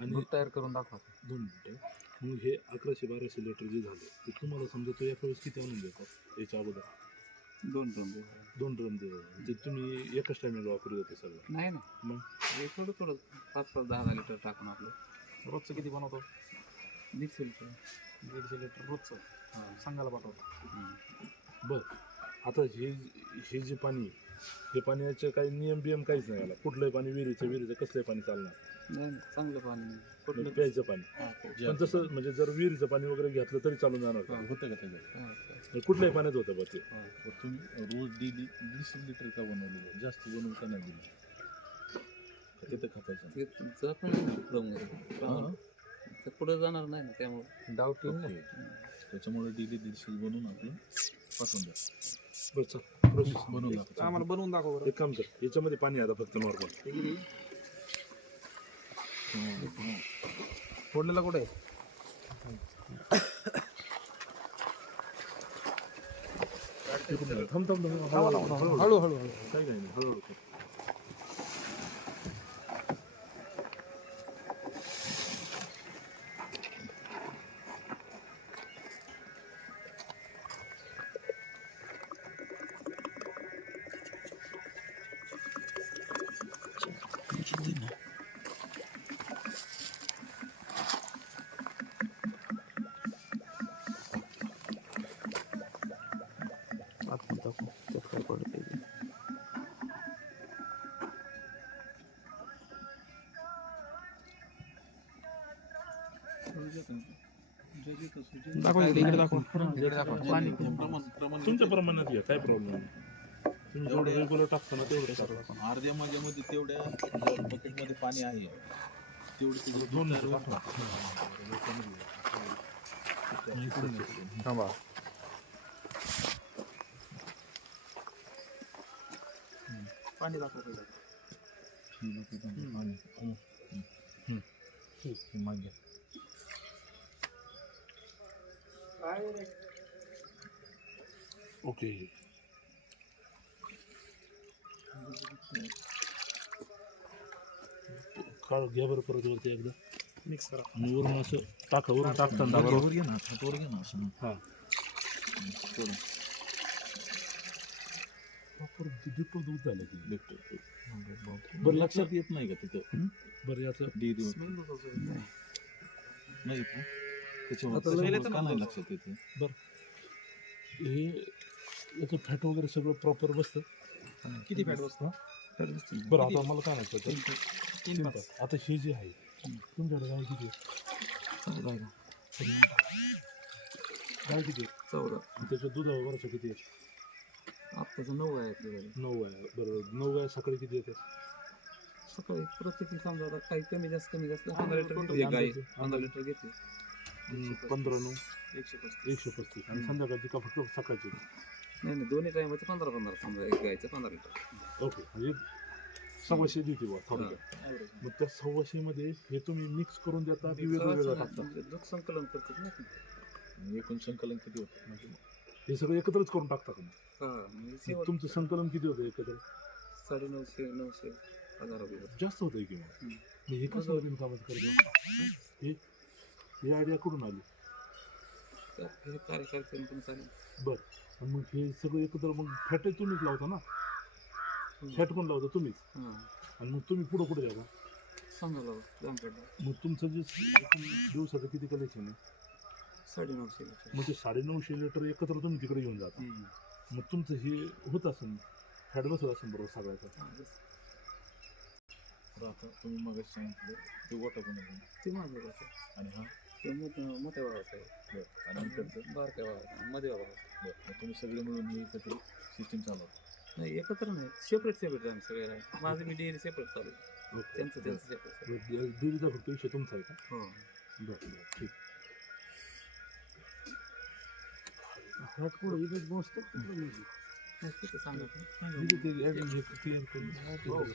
आणि दूध तयार करून दाखवा. 2 मिनिटं. मग हे 1100-1200 लिटर जे झालं ते तुम्हाला समजा तो एका वेळेस किती आणून देतात याच्या अगोदर? 2 ड्रम. 2 ड्रम ते तुम्ही एकाच टायमिंगला वापरत होते सगळं? नाही ना, मग हे थोडं थोडं 5-5, 10-10 लिटर टाकून आपलं रोजचं किती बनवतो? 150 लिटर. 150 लिटर रोजचं हां. सांगायला पाठवतो. बरं, आता हे जे पाणी हे पाण्याचे काही नियम बियम काहीच नाही आला? कुठलंही पाणी विहिरीचं कसलंही पाणी चालणार? नाही चांगलं पाणी कुठलं प्यायचं पाणी. हां, पण तसं म्हणजे जर विहिरीचं पाणी वगैरे घेतलं तरी चालून जाणार का? होतं का त्याच्यात? कुठल्याही पाण्यात होतं बा ते? तर तुम्ही रोज डेली 150 लिटर का बनवलेलं? जास्त बनवून का नाही दिलं? तिथं खपायचं ते पुढे जाणार नाही ना, त्यामुळे डाऊट येईल ना. त्याच्यामुळे डेली 150 बनवून आपण पाठवून द्या. बरं चल प्रोसेस बनवून दाखवा. आम्हाला बनवून दाखव बरं. एक काम कर, याच्यामध्ये पाणी आता फक्त नॉर्मल. फोडलेला कुठे आहे? थांब हळूहळू. काही नाही हळूहळू. दाखव इकडे दाखव. पाणी तुमच्या प्रमाणात घ्या, काय प्रॉब्लेम नाही. तुम्ही जेवढं रेग्युलर टाकता ना तेवढं टाका. अर्ध्या माझ्यामध्ये तेवढ्या बकेटमध्ये पाणी आहे तेवढं तिथे 2 लिटर थांबा. पाणी दाखवतो. मागे ओके. काढ घ्या बरं परत वरती एकदा मिक्स करा. आणि वरून असं टाका, वरून टाकताना वर घे ना, हातावर घे ना असं. हां सोडून डिपो दूध झालं की. भेटतो. बरं लक्षात येत नाही का तिथं? बरं याचं डेअरी नाही येत ना? त्याच्यामुळे का नाही लक्षात येते? हे याचं फॅट वगैरे सगळं प्रॉपर बसतं. किती फॅट बसतो? बरं आता मला काय म्हणायचं 3 आता हे जे आहे तुमच्याकडे गाय किती आहे? गाय किती आहे? 14. त्याच्या दुधावर वरचं किती आहे? आत्ताचं 9 आहे आपल्याकडे. 9 आहे. बरं 9 गाय सकाळी किती येते? सकाळी प्रत्येकी समजा आता काही कमी जास्त 15 लिटर घेते गाई. 15 लिटर घेते. 15-9 135. 135. आणि संध्याकाळची का फक्त सकाळची? नाही दोन्ही टायमाचं 15-15 समजा, एक गायचं 15 लिटर. ओके, म्हणजे 125 देते बा थोडक्यात. मग त्या 125 मध्ये हे तुम्ही मिक्स करून देता की वेगवेगळं टाकता? म्हणजे दूध संकलन करतात ना. एकूण संकलन किती होतं? म्हणजे हे सगळं एकत्रच करून टाकता का? म्हणजे तुमचं संकलन किती होतं एकत्र? 950-900 1000 रुपये. जास्त होतं की मग. हे कसं बिनकामाचं करतो? ही आयडिया कुठून आली? हे कार्यकर्त्यांनी पण चालेल. बरं, आणि मग हे सगळं एकत्र मग फॅट तुम्हीच लावता ना? फॅट पण लावता तुम्हीच? आणि मग तुम्ही पुढं कुठे द्या? सांगायला जामखेडला. मग तुमचं जे एकूण दिवसाचं किती कलेक्शन आहे? 950 लिटर. मग ते 950 लिटर एकत्र तुम्ही तिकडे घेऊन जाता. मग तुमचं हे होत असेल, फॅट बसत असेल बरोबर सगळ्याचा. आता तुम्ही मग सांगितलं ते गोटा कोणाचं? ते माझं होतं. आणि हा ते मोठ्या भावाचं आहे. बरं. आणि नंतरचं बारक्या भावाचं, मध्ये भावाचं. बरं. मग तुम्ही सगळे मिळून हे एकत्र सिस्टीम चालवता? नाही एकत्र नाही, सेपरेट आम्ही सगळे. माझं मी डेअरी सेपरेट चालू आहे. त्यांचं सेपरेट. डेअरीचा फक्त विषय तुमचा आहे का? हो. बरं ठीक. फॅट पुढे इथेच बसतं. सांगा. क्लिअर करून